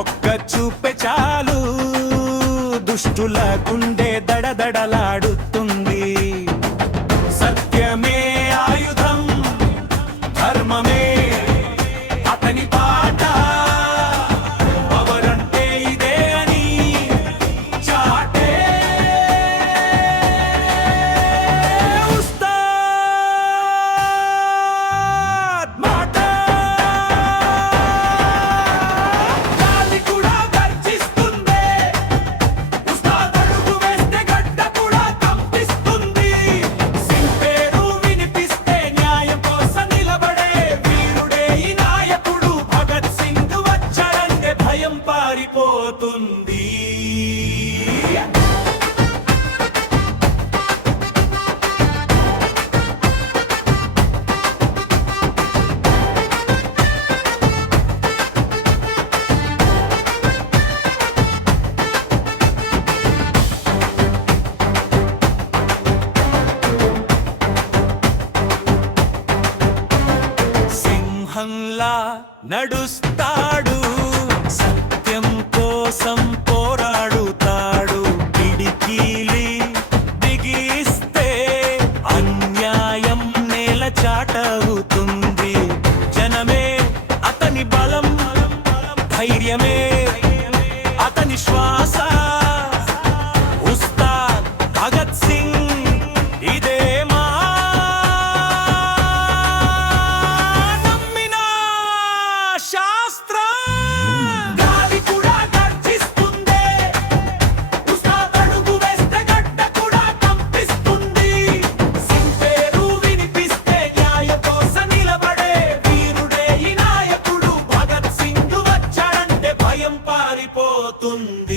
ఒక్క చూపే చాలు దుష్టుల గుండె దడదడలాడుతుంది. సత్యమే ఆయుధం, ధర్మమే అతని పాట. పవరంటే ఇదే అని చాటే ఉస్తాద్ మాట. గాలి కూడా గర్జిస్తుంది, ఉస్తాద్ అడుగు వేస్తే గడ్డ కూడా కంపిస్తుంది. సింపేరు వినిపిస్తే న్యాయం కోసం నిలబడే వీరుడే ఈ నాయకుడు. భగత్ సింగ్ వచ్చాడంటే భయం పారిపోతుంది. సింహంలా నడుస్తాడు, సత్యం కోసం పోరాడుతాడు. పిడికిలి బిగిస్తే అన్యాయం నేల చాటవుతుంది. జనమే అతని బలం, ధైర్యమే అతని శ్వాస. ఉస్తాద్ భగత్ సింగ్ ఇదే మా నమ్మిన శాస్త్రం. గాలి కూడా గర్జిస్తుంది, ఉస్తాద్ అడుగు వేస్తే గడ్డ కూడా కంపిస్తుంది. సింపేరు వినిపిస్తే న్యాయం కోసం నిలబడే వీరుడే ఈ నాయకుడు. భగత్ సింగ్ వచ్చాడంటే భయం పారిపోతుంది.